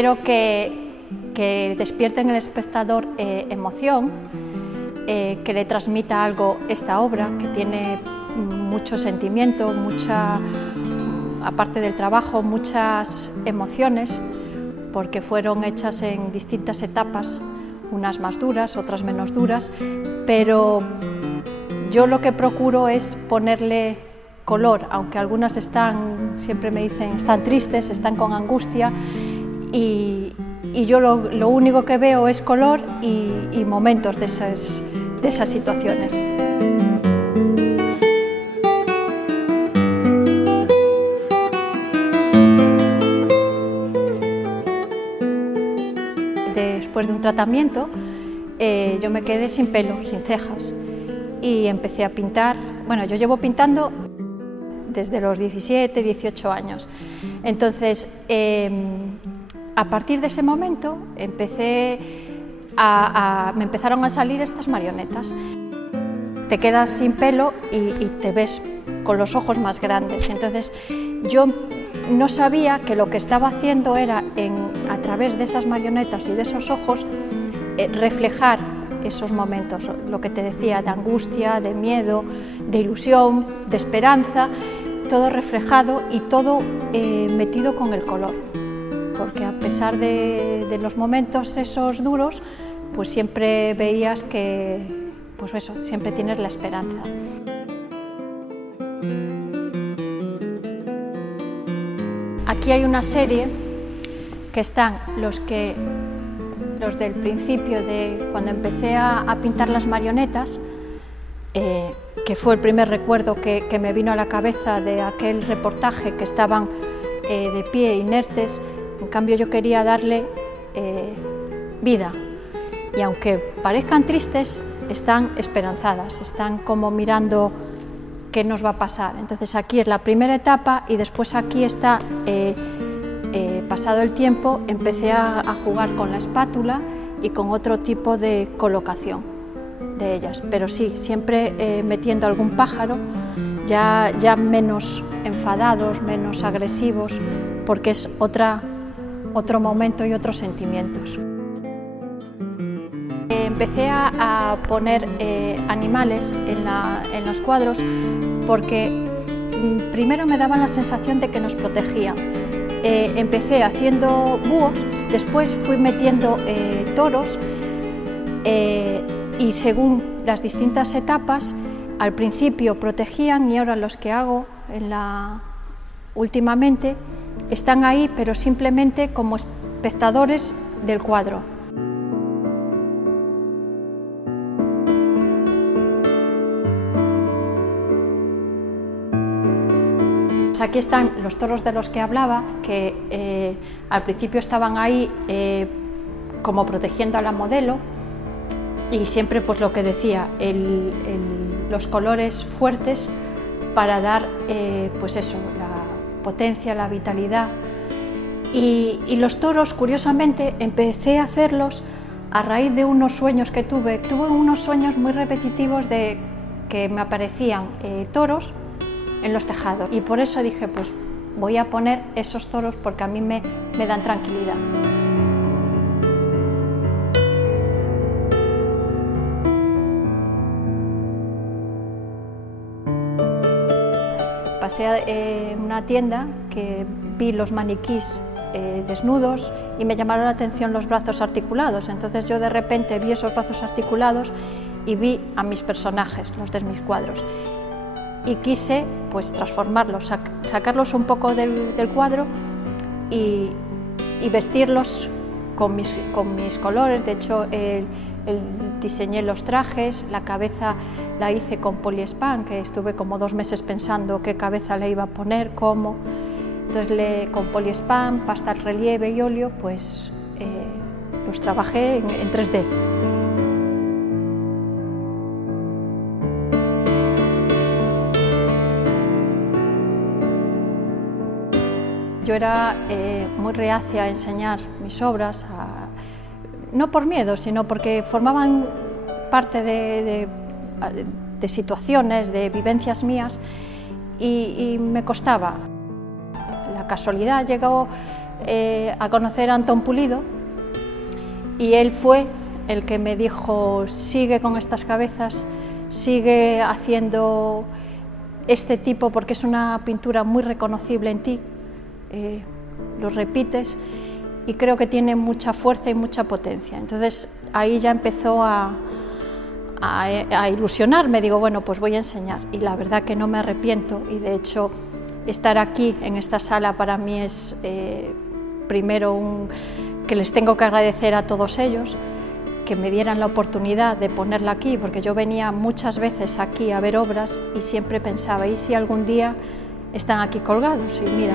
espero que despierte en el espectador emoción, que le transmita algo esta obra, que tiene mucho sentimiento, aparte del trabajo, muchas emociones, porque fueron hechas en distintas etapas, unas más duras, otras menos duras, pero yo lo que procuro es ponerle color, aunque algunas siempre me dicen, están tristes, están con angustia, y yo lo único que veo es color y momentos de esas situaciones. Después de un tratamiento, yo me quedé sin pelo, sin cejas, y empecé a pintar. Bueno, yo llevo pintando desde los 17, 18 años. Entonces, a partir de ese momento, me empezaron a salir estas marionetas. Te quedas sin pelo y te ves con los ojos más grandes. Entonces, yo no sabía que lo que estaba haciendo era, a través de esas marionetas y de esos ojos, reflejar esos momentos, lo que te decía, de angustia, de miedo, de ilusión, de esperanza, todo reflejado y todo metido con el color, porque a pesar de los momentos esos duros, pues siempre veías que, pues eso, siempre tienes la esperanza. Aquí hay una serie que están los del principio, de cuando empecé a pintar las marionetas, que fue el primer recuerdo que me vino a la cabeza de aquel reportaje, que estaban de pie, inertes. En cambio, yo quería darle vida, y aunque parezcan tristes, están esperanzadas, están como mirando qué nos va a pasar. Entonces aquí es la primera etapa, y después aquí está, pasado el tiempo, empecé a jugar con la espátula y con otro tipo de colocación de ellas, pero sí, siempre metiendo algún pájaro, ya menos enfadados, menos agresivos, porque es otro momento y otros sentimientos. Empecé a poner animales en los cuadros porque primero me daban la sensación de que nos protegían. Empecé haciendo búhos, después fui metiendo toros, y según las distintas etapas, al principio protegían, y ahora los que hago últimamente están ahí, pero simplemente como espectadores del cuadro. Aquí están los toros de los que hablaba, que al principio estaban ahí como protegiendo a la modelo, y siempre, pues lo que decía, los colores fuertes para dar pues eso, la potencia, la vitalidad. Y los toros, curiosamente, empecé a hacerlos a raíz de unos sueños que tuve. Tuve unos sueños muy repetitivos de que me aparecían toros en los tejados, y por eso dije, pues voy a poner esos toros porque a mí me dan tranquilidad. Pasé en una tienda que vi los maniquís desnudos y me llamaron la atención los brazos articulados. Entonces yo de repente vi esos brazos articulados y vi a mis personajes, los de mis cuadros, y quise pues transformarlos, sacarlos un poco del cuadro y vestirlos con mis colores. De hecho, diseñé los trajes, la cabeza la hice con poliespan, que estuve como 2 meses pensando qué cabeza le iba a poner, cómo. Entonces con poliespan, pasta al relieve y óleo, pues los trabajé en 3D. Yo era muy reacia a enseñar mis obras, no por miedo, sino porque formaban parte de situaciones, de vivencias mías, y me costaba. La casualidad llegó a conocer a Antón Pulido y él fue el que me dijo: sigue con estas cabezas, sigue haciendo este tipo porque es una pintura muy reconocible en ti, lo repites y creo que tiene mucha fuerza y mucha potencia. Entonces ahí ya empezó a ilusionarme, digo, bueno, pues voy a enseñar, y la verdad que no me arrepiento, y de hecho estar aquí en esta sala para mí es primero que les tengo que agradecer a todos ellos que me dieran la oportunidad de ponerla aquí, porque yo venía muchas veces aquí a ver obras y siempre pensaba, ¿y si algún día están aquí colgados? Y mira.